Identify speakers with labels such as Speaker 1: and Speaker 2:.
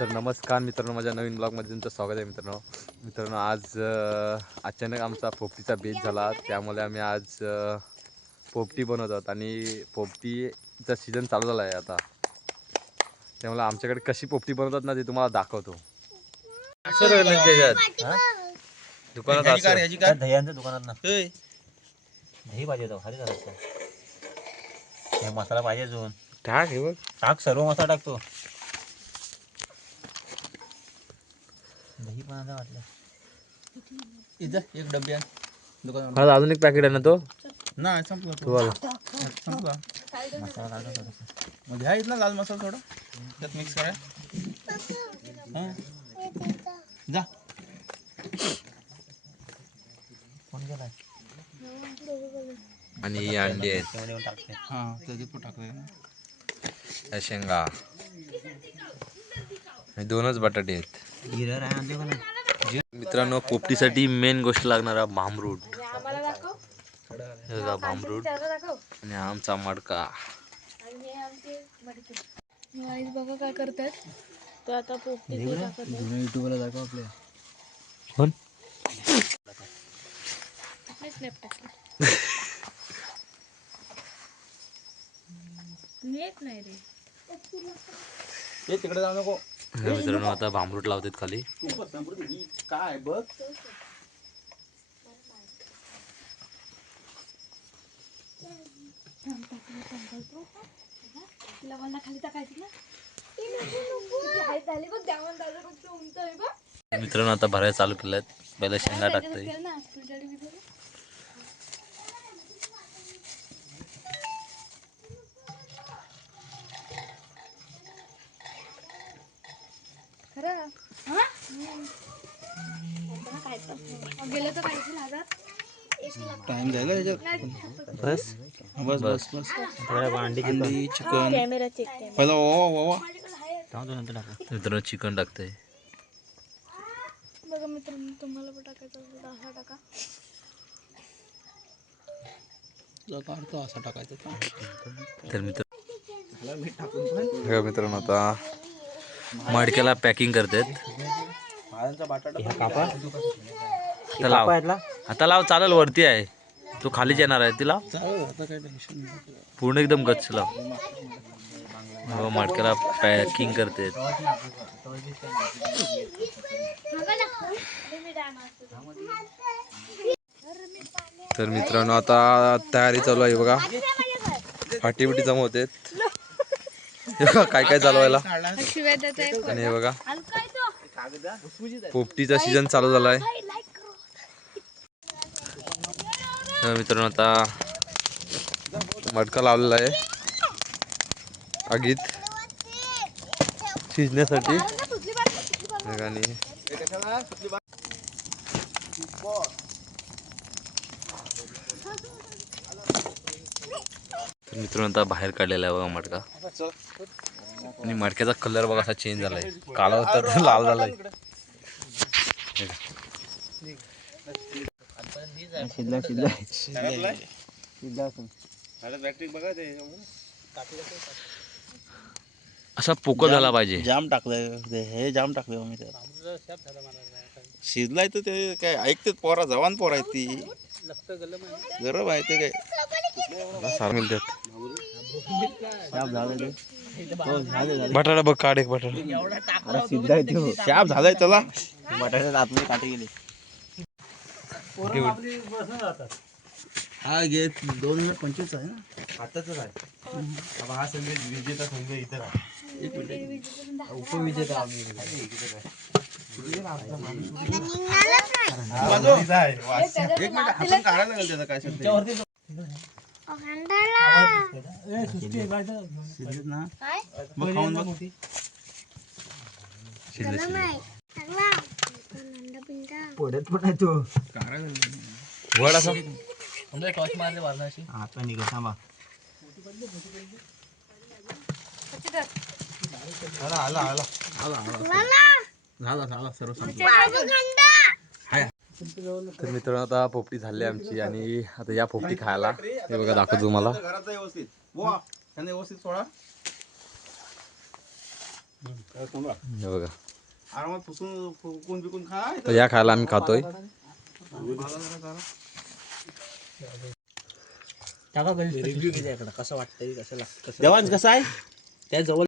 Speaker 1: तर नमस्कार मित्रांनो माझ्या नवीन ब्लॉगमध्ये तुमचं स्वागत आहे मित्रांनो. मित्रांनो आज अचानक आमचा पोपटीचा बेत झाला. त्यामुळे आम्ही आज पोपटी बनवत आहोत आणि पोपटीचा सीझन चालू झाला आहे आता. त्यामुळे आमच्याकडे कशी पोपटी बनवतात ना ते तुम्हाला दाखवतो. दुकानात.
Speaker 2: दह्यांच्या दुकानात ना. दही पाहिजे झालं. हे मसाला पाहिजे अजून.
Speaker 1: टाक हे बघ.
Speaker 2: टाक सर्व मसाला टाकतो. वाटलं.
Speaker 3: इथं एक डबी आण. दुकानावर.
Speaker 1: हा अजून एक पॅकेट आहे ना तो?
Speaker 3: नाही संपला तो. संपला.
Speaker 2: मसाला थोडासा.
Speaker 3: मध्ये आहे ना लाल मसाला थोडा. त्यात मिक्स करा. हं. जा.
Speaker 2: कोण गेलाय?
Speaker 1: आणि ही अंडी आहेत.
Speaker 2: तेव्हा येऊन टाकते
Speaker 3: हा त्याचे पण टाकले ना.
Speaker 1: या शेंगा. हे दोनच बटाटे आहेत. मित्रांनो पोपटीसाठी मेन गोष्ट लागणारा भामरूट भामरूट आणि आमचा मडका.
Speaker 4: बघा काय करतात तो आता पोपटी ते टाकत आहे.
Speaker 3: युट्यूबला दाखव आपल्या.
Speaker 1: कोण?
Speaker 4: नाही स्नॅप टाकला नेट नाही रे.
Speaker 3: हे तिकडे जाऊ नको.
Speaker 1: मित्रांनो आता भांबरूट लावतात खाली.
Speaker 3: काय बघ
Speaker 1: मित्रांनो आता भरायला चालू केलं पहिला शेंगा टाकतोय
Speaker 4: केलं ना तुझ्याकडे बी बघ. खरं? हा? हम्म. आता काय तर. गेलं तर पाहिजे हजार
Speaker 3: टाइम जायला याच्यात
Speaker 1: बस.
Speaker 3: बस बस बस.
Speaker 2: थोड्या अंडी
Speaker 3: अंडी चिकन.
Speaker 4: कॅमेरा चेक
Speaker 3: पहिला ओवा ओवा
Speaker 2: टाकतो नंतर टाकतो
Speaker 1: मित्रांनो चिकन टाकतंय.
Speaker 4: बघा मित्रांनो तुम्हाला पण टाकायचं असेल तर असा टाका.
Speaker 3: तुला काढतो असा टाकायचा. तो.
Speaker 1: तर मित्र हे मित्रांनो आता मडक्याला पॅकिंग करतात. आता लाव.
Speaker 2: कापायला
Speaker 1: आता लाव चालेल वरती आहे. तो खालीच येणार आहे. ती लाव.
Speaker 3: चालेल आता काय टेन्शन नाही
Speaker 1: पूर्ण एकदम गच्च लाव. हो मडक्याला पॅकिंग करते तर मित्रांनो आता तयारी चालू आहे बघा. फाटी बिटी जमवते काय काय चालवायला? आणि हे बघा. पोपटीचा सीझन चालू झाला आहे तर मित्रांनो आता मडका लावलेला आहे. आगीत. शिजण्यासाठी. आणि मित्रांनो आता बाहेर काढलेला आहे बघा मडका आणि मडक्याचा कलर बघा असा चेंज झालाय. काळा होता तर लाल झालाय.
Speaker 2: शिजला शिजला
Speaker 3: बॅटरी बघा ते.
Speaker 1: असा पोकळ झाला पाहिजे.
Speaker 3: जाम टाकलंय ते. हे जाम टाकले मी शिजलाय तर ते काय ऐकतेत पोरा जवान पोर आहेत ती. गरम आहे ते काय?
Speaker 1: सार मिळतात
Speaker 2: हो
Speaker 1: बटाटा बघ काढ एक बटाटा.
Speaker 2: अरे शिजलाय तो.
Speaker 3: शाप झालाय त्याला.
Speaker 2: बटाट्यात आतमध्ये काटे गेले.
Speaker 3: हा घे दोन हजार पंचवीस आहे ना?
Speaker 2: आताच आहे. हा संघ विजेता संघ इथं आहे उपविजेता आम्ही.
Speaker 3: एक मिनिट हातून काढायला लागेल त्याचा काय सध्या शिजलेत ना बघ खाऊन बघ
Speaker 1: शिजले शिजले
Speaker 2: पोड्यात पण आहे तो.
Speaker 1: वड असा
Speaker 2: आता निघा थांबा
Speaker 3: आला आला आला आला आला झाला झाला सर्व.
Speaker 1: तर मित्रांनो आता पोपटी झाली आमची आणि आता या पोपटी खायला. हे बघा दाखवतो तुम्हाला.
Speaker 3: व्यवस्थित वा त्यांना व्यवस्थित सोडा
Speaker 1: हे बघा
Speaker 3: आरामात पुसून फुकून बिकून खाय
Speaker 1: तर या खायला आम्ही खातोय
Speaker 2: कसं वाटतंय कसं लागतं
Speaker 3: कसं आहे?
Speaker 2: त्या जवळ